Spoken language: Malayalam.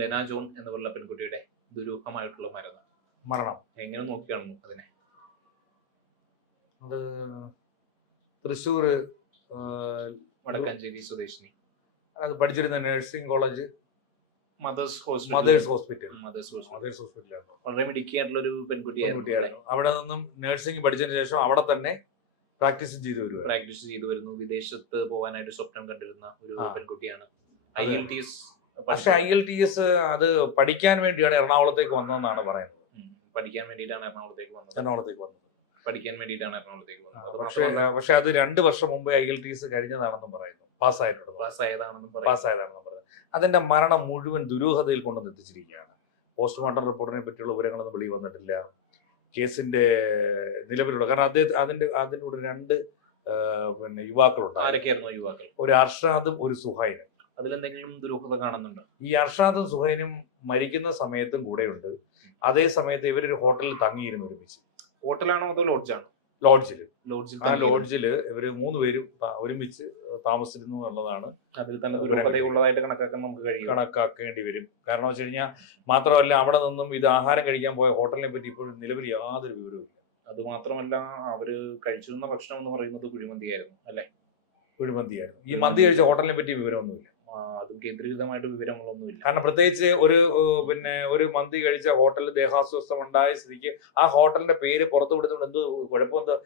ലെന ജോൺ എന്ന് പറയുന്ന പെൺകുട്ടിയുടെ ദുരൂഹമായിട്ടുള്ള മരണം എങ്ങനെ നോക്കിക്കാണുന്നു അതിനെ? അത് തൃശ്ശൂർ വടക്കാഞ്ചേരി സ്വദേശിനി, അത് പഠിച്ചിരുന്ന nursing college mother's mother's hospital ഹോസ്പിറ്റലാണ്. വളരെ മിടുക്കിയായിട്ടുള്ള ഒരു പെൺകുട്ടിയായിരുന്നു. അവിടെ നിന്നും നഴ്സിംഗ് പഠിച്ചതിന് ശേഷം അവിടെ തന്നെ പ്രാക്ടീസ് ചെയ്തു വരുന്നു. വിദേശത്ത് പോകാനായിട്ട് സ്വപ്നം കണ്ടിരുന്ന ഒരു പെൺകുട്ടിയാണ്. IELTS പക്ഷെ IELTS അത് പഠിക്കാൻ വേണ്ടിയാണ് എറണാകുളത്തേക്ക് വന്നതെന്നാണ് പറയുന്നത്. പഠിക്കാൻ വേണ്ടിയിട്ടാണ് എറണാകുളത്തേക്ക് വന്നത്. പക്ഷെ അത് 2 വർഷം മുമ്പേ IELTS കഴിഞ്ഞതാണെന്നും പറയുന്നു. പാസ്സായതാണെന്നും പറയുന്നു. അതിന്റെ മരണം മുഴുവൻ ദുരൂഹതയിൽ കൊണ്ടുവന്ന് എത്തിച്ചിരിക്കുകയാണ്. പോസ്റ്റ്മോർട്ടം റിപ്പോർട്ടിനെ പറ്റിയുള്ള വിവരങ്ങളൊന്നും വെളി വന്നിട്ടില്ല. കേസിന്റെ നിലവിലുള്ള കാരണം അതിന്റെ 2 യുവാക്കളുണ്ട്. ആരൊക്കെയായിരുന്നു യുവാക്കൾ? ഒരു അർഷാദും ഒരു സുഹൈനും. അതിലെന്തെങ്കിലും ദുരൂഹത കാണുന്നുണ്ട്? ഈ അർഷാദും സുഹൈനും മരിക്കുന്ന സമയത്തും കൂടെയുണ്ട്. അതേ സമയത്ത് ഇവരൊരു ഹോട്ടലിൽ തങ്ങിയിരുന്നു ഒരുമിച്ച്. ഹോട്ടലാണോ അതോ ലോഡ്ജാണോ? ലോഡ്ജിൽ ഇവര് 3 പേരും ഒരുമിച്ച് താമസിച്ചിരുന്നു എന്നുള്ളതാണ്. അതിൽ തന്നെ ദുരൂഹതയുള്ളതായിട്ട് കണക്കാക്കേണ്ടി വരും. കാരണം വെച്ച് കഴിഞ്ഞാൽ മാത്രമല്ല, അവിടെ നിന്നും ഇത് ആഹാരം കഴിക്കാൻ പോയ ഹോട്ടലിനെ പറ്റി ഇപ്പോഴും നിലവിൽ യാതൊരു വിവരവും ഇല്ല. അത് മാത്രമല്ല, അവര് കഴിച്ചിരുന്ന ഭക്ഷണം എന്ന് പറയുന്നത് കുഴിമന്തിയായിരുന്നു അല്ലെ? കുഴിമന്തിയായിരുന്നു. ഈ മന്തി കഴിച്ച ഹോട്ടലിനെ പറ്റി വിവരമൊന്നുമില്ല. അതും കേന്ദ്രീകൃതമായിട്ട് വിവരങ്ങളൊന്നുമില്ല. കാരണം പ്രത്യേകിച്ച് ഒരു മന്തി കഴിച്ച ഹോട്ടലിൽ ദേഹാസ്വസ്ഥം ഉണ്ടായ സ്ഥിതിക്ക് ആ ഹോട്ടലിന്റെ പേര് പുറത്തു വിടുന്നതുകൊണ്ട് എന്ത് കുഴപ്പമെന്താ?